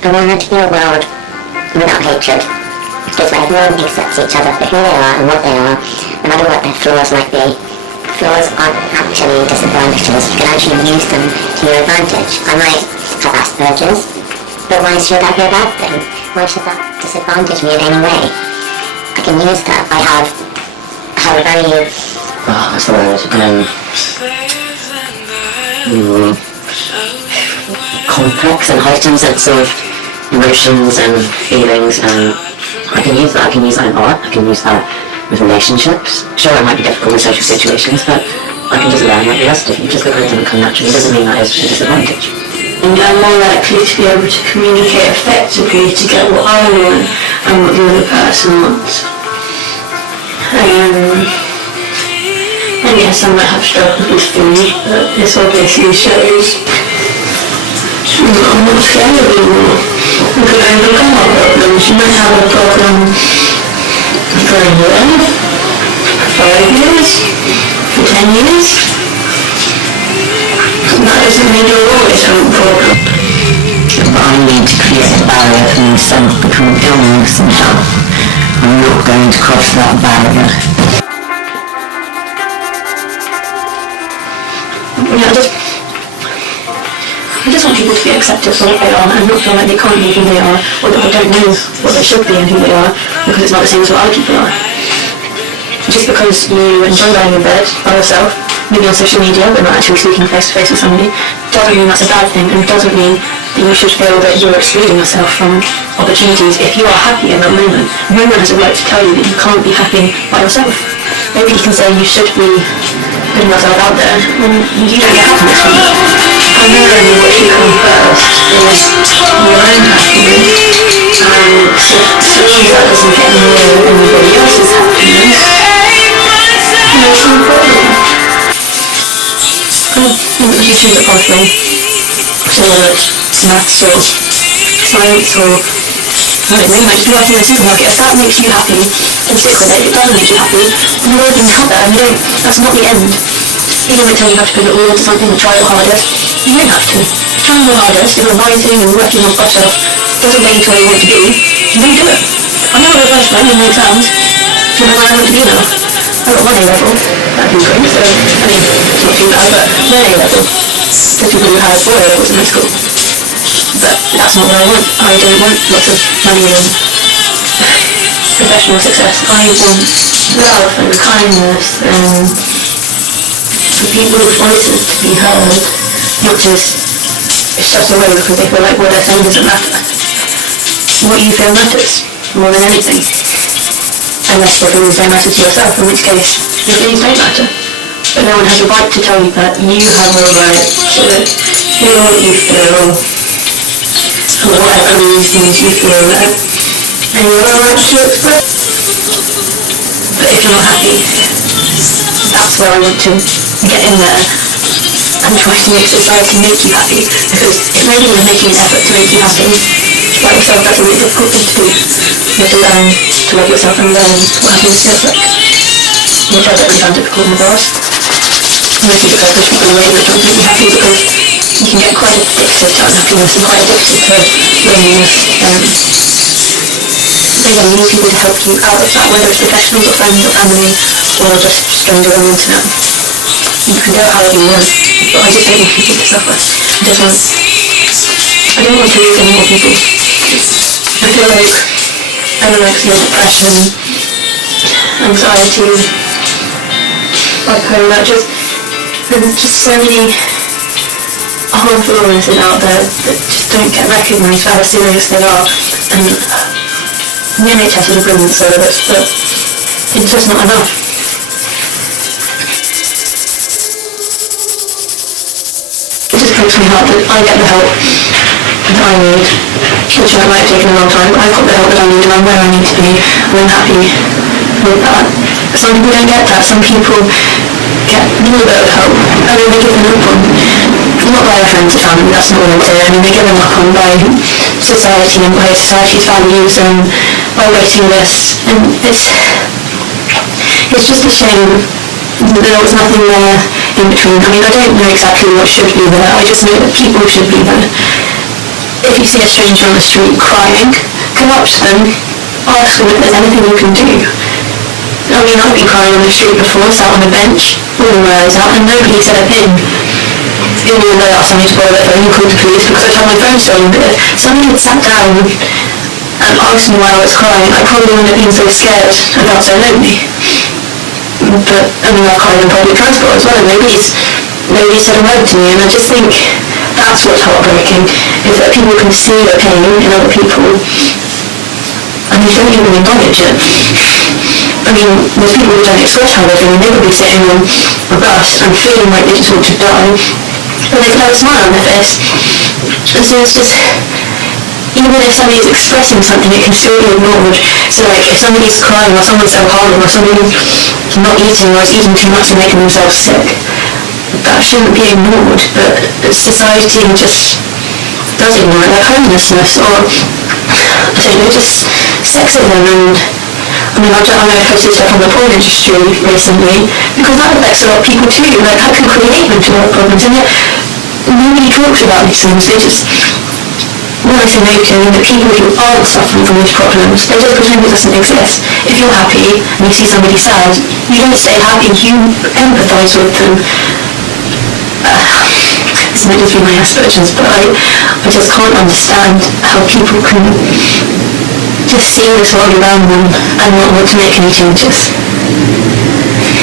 I want there to be a world without hatred. Just where everyone accepts each other for who they are and what they are, no matter what their flaws might be. Flaws aren't actually disadvantages, you can actually use them to your advantage. I might have Asperger's, but why should that be a bad thing? Why should that disadvantage me in any way? I can use that. I have a very... what's the word? Complex and heightened sense of emotions and feelings, and I can use that. I can use that in art. I can use that with relationships. Sure, it might be difficult in social situations, but I can just learn like the rest of you. Just because it doesn't come naturally doesn't mean that is a disadvantage. And I'm more likely to be able to communicate effectively to get what I want and what the other person wants. And yes, I might have struggled with food, but this obviously shows I'm not scared anymore. I can overcome our problems. You might have a problem for a year, 5 years, for 10 years. That doesn't mean you'll always have a problem. But I need to create a barrier for myself between illness and health. I'm not going to cross that barrier. I just want people to be accepted for what they are and not feel like they can't be who they are, or that they don't know what they should be and who they are, because it's not the same as what other people are. Just because you enjoy lying in bed by yourself, maybe on social media, but not actually speaking face to face with somebody, doesn't mean that's a bad thing, and doesn't mean that you should feel that you're excluding yourself from opportunities. If you are happy in that moment, no one has a right to tell you that you can't be happy by yourself. Nobody can say you should be putting yourself out there, and you don't get happiness from it. Primarily what should come first is your own happiness, and so long as that doesn't get in the way of anybody else's happiness, there's no problem. And you choose a pathway towards maths or science or I don't know, like working in a supermarket, if that makes you happy, then stick with it. If it doesn't make you happy, then no one's have it. No, that's not the end. It doesn't tell you have to put it all into something and try your hardest. You don't have to. Trying your hardest and revising and working on yourself doesn't get you to where you want to be. You do it. I know what revised well in the exams, and I know what I want to do now. I've got one A level, that'd be great, so not too bad, but no A level. Some people who have 4 A levels in school. But that's not what I want. I don't want lots of money and professional success. I want love and kindness and people's voices to be heard, because it's such a waste when people like what they're saying doesn't matter. What you feel matters more than anything. Unless your feelings don't matter to yourself, in which case your feelings don't matter. But no one has a right to tell you that. You have a right to feel what you feel, or whatever reasons you feel it, and you're allowed to express. But if you're not happy, that's where I want to get in there and try to make society make you happy, because if no one is making an effort to make you happy by yourself, that's a really difficult thing to do. You have to learn to love yourself and learn what happiness feels like, which I definitely found difficult in the past. Most people have different ways of trying to make you happy, because you can get quite addicted to unhappiness and quite addicted to loneliness. Again, you can help you out with that, whether it's professionals or friends or family or just strangers on the internet. You can go however you want, but I just don't want people to suffer. I don't want to lose any more people. I feel like anorexia, depression, anxiety, bipolar, there's just so many harmful illnesses out there that just don't get recognised for how serious they are, and the NHS is a brilliant service, but it's just not enough. It just breaks my heart that I get the help that I need, which might have taken a long time, but I've got the help that I need and I'm where I need to be, and I'm happy with that. Some people don't get that. Some people get a little bit of help and then they're given up on, not by their friends or family, that's not what I'm saying, I mean they're given up on by society and by society's values and by waiting lists, and it's just a shame that there was nothing there in between. I mean, I don't know exactly what should be there, I just know that people should be there. if you see a stranger on the street crying, come up to them, ask them if there's anything you can do. I mean, I've been crying on the street before, sat on a bench, all my eyes out, and nobody said a thing. Even though I asked somebody to borrow their phone and called the police because I'd had my phone stolen, but if somebody had sat down and asked me why I was crying, I probably wouldn't have been so scared and felt so lonely. But, I mean, I've cried on public transport as well, and nobody said a word to me, and I just think that's what's heartbreaking, is that people can see the pain in other people, and they don't even acknowledge it. I mean, there's people who don't express how they're feeling. They could be sitting on a bus and feeling like they just want to die, but they could have a smile on their face. And so it's just, even if somebody's expressing something, it can still be ignored. So like, if somebody's crying, or someone's self-harming, or somebody's not eating, or is eating too much and making themselves sick, that shouldn't be ignored, but society just does ignore it, like homelessness, or, I don't know, just sexism. And I mean, I know I posted stuff on the porn industry recently, because that affects a lot of people too. Like, that can create mental health problems, and yet nobody talks about these things. They just, when I say nobody, I mean the people who aren't suffering from these problems, they just pretend it doesn't exist. If you're happy and you see somebody sad, you don't stay happy, you empathise with them. This might just be my Asperger's, but I just can't understand how people can just see this world around them and not want to make any changes.